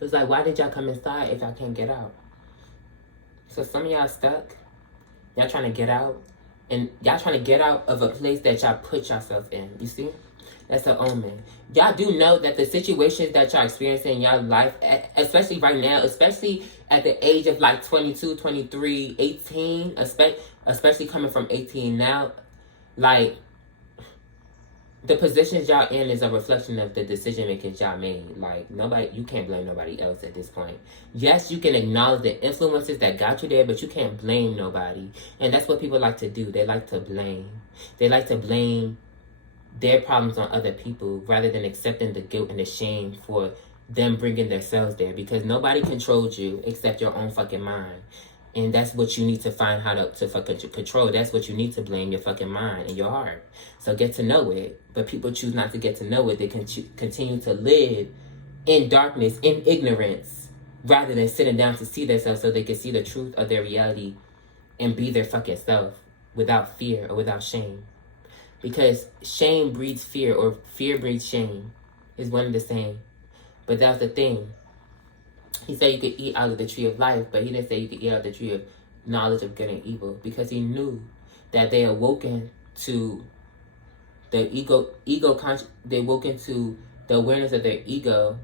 It's like, why did y'all come inside if y'all can't get out? So some of y'all stuck. Y'all trying to get out. And y'all trying to get out of a place that y'all put yourself in. You see? That's an omen. Y'all do know that the situations that y'all experiencing in y'all life, especially right now, especially at the age of like 22, 23, 18, especially coming from 18 now, like, the positions y'all in is a reflection of the decision makings y'all made. Like, nobody, you can't blame nobody else at this point. Yes, you can acknowledge the influences that got you there, but you can't blame nobody. And that's what people like to do. They like to blame. They like to blame their problems on other people rather than accepting the guilt and the shame for them bringing themselves there, because nobody controls you except your own fucking mind. And that's what you need to find how to fucking control. That's what you need to blame, your fucking mind and your heart. So get to know it. But people choose not to get to know it. They can continue to live in darkness, in ignorance, rather than sitting down to see themselves so they can see the truth of their reality and be their fucking self without fear or without shame. Because shame breeds fear, or fear breeds shame. It's one and the same. But that's the thing. He said you could eat out of the tree of life, but he didn't say you could eat out of the tree of knowledge of good and evil, because he knew that they awoken to the they awoken to the awareness of their ego,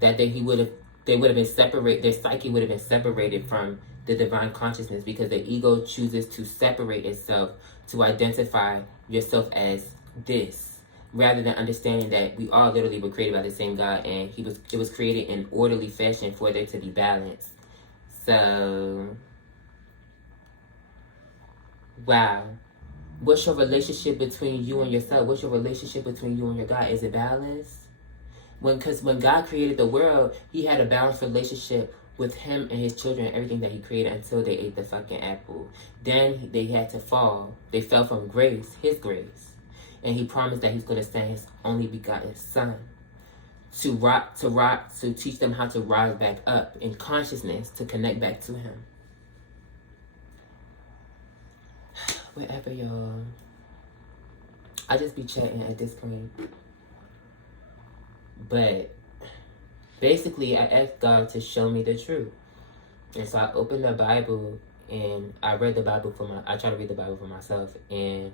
that they would have been separated, their psyche would have been separated from the divine consciousness, because the ego chooses to separate itself, to identify yourself as this, rather than understanding that we all literally were created by the same God, and it was created in orderly fashion for there to be balance. So, wow. What's your relationship between you and yourself? What's your relationship between you and your God? Is it balanced? Because when God created the world, he had a balanced relationship with him and his children and everything that he created until they ate the fucking apple. Then they had to fall. They fell from grace, his grace. And he promised that he's going to send his only begotten son to teach them how to rise back up in consciousness, to connect back to him. Whatever, y'all. I just be chatting at this point. But basically, I asked God to show me the truth. And so I opened the Bible and I read the Bible I try to read the Bible for myself. And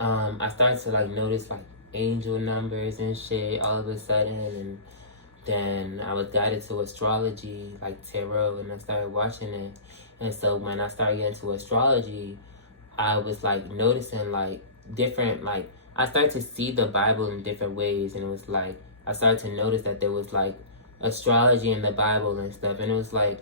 I started to like notice like angel numbers and shit all of a sudden, and then I was guided to astrology, like tarot, and I started watching it. And so when I started getting into astrology, I was like noticing like different, like I started to see the Bible in different ways, and it was like I started to notice that there was like astrology in the Bible and stuff, and it was like,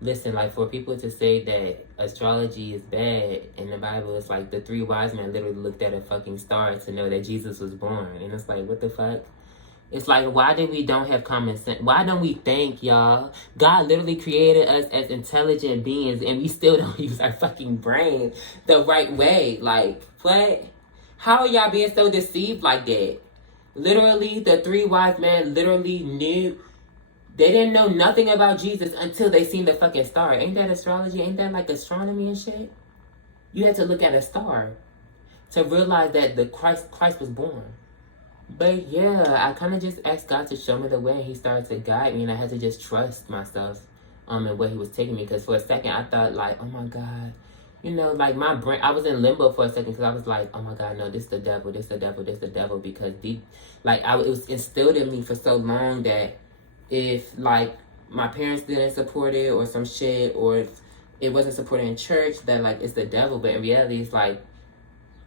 listen, like for people to say that astrology is bad in the Bible, it's like the three wise men literally looked at a fucking star to know that Jesus was born. And it's like, what the fuck? It's like, why do we don't have common sense? Why don't we think, y'all? God literally created us as intelligent beings and we still don't use our fucking brain the right way. Like, what? How are y'all being so deceived like that? Literally, the three wise men literally knew. They didn't know nothing about Jesus until they seen the fucking star. Ain't that astrology? Ain't that like astronomy and shit? You had to look at a star to realize that the Christ was born. But yeah, I kind of just asked God to show me the way. He started to guide me, and I had to just trust myself and where he was taking me. Because for a second, I thought like, oh my God. You know, like my brain, I was in limbo for a second because I was like, oh my God, no, this the devil, this the devil, this the devil. Because it was instilled in me for so long that if like my parents didn't support it or some shit, or if it wasn't supported in church, that like it's the devil. But in reality, it's like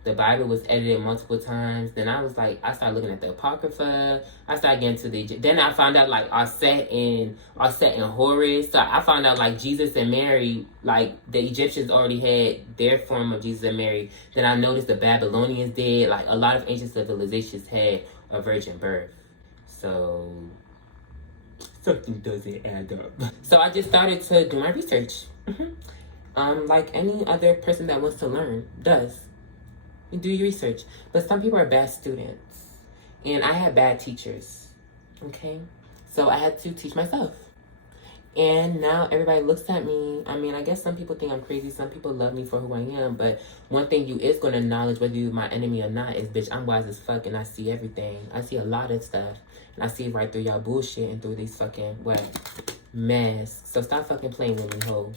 the Bible was edited multiple times. Then I was like, I started looking at the Apocrypha. I started getting to then I found out like are set in Horus. So I found out like Jesus and Mary, like the Egyptians already had their form of Jesus and Mary. Then I noticed the Babylonians did. Like a lot of ancient civilizations had a virgin birth. So something doesn't add up. So I just started to do my research. Like any other person that wants to learn does. You do your research. But some people are bad students. And I had bad teachers. Okay? So I had to teach myself. And now everybody looks at me. I mean, I guess some people think I'm crazy. Some people love me for who I am. But one thing you is going to acknowledge, whether you're my enemy or not, is, bitch, I'm wise as fuck and I see everything. I see a lot of stuff. And I see right through y'all bullshit and through these fucking, what, mess. So stop fucking playing with me, ho.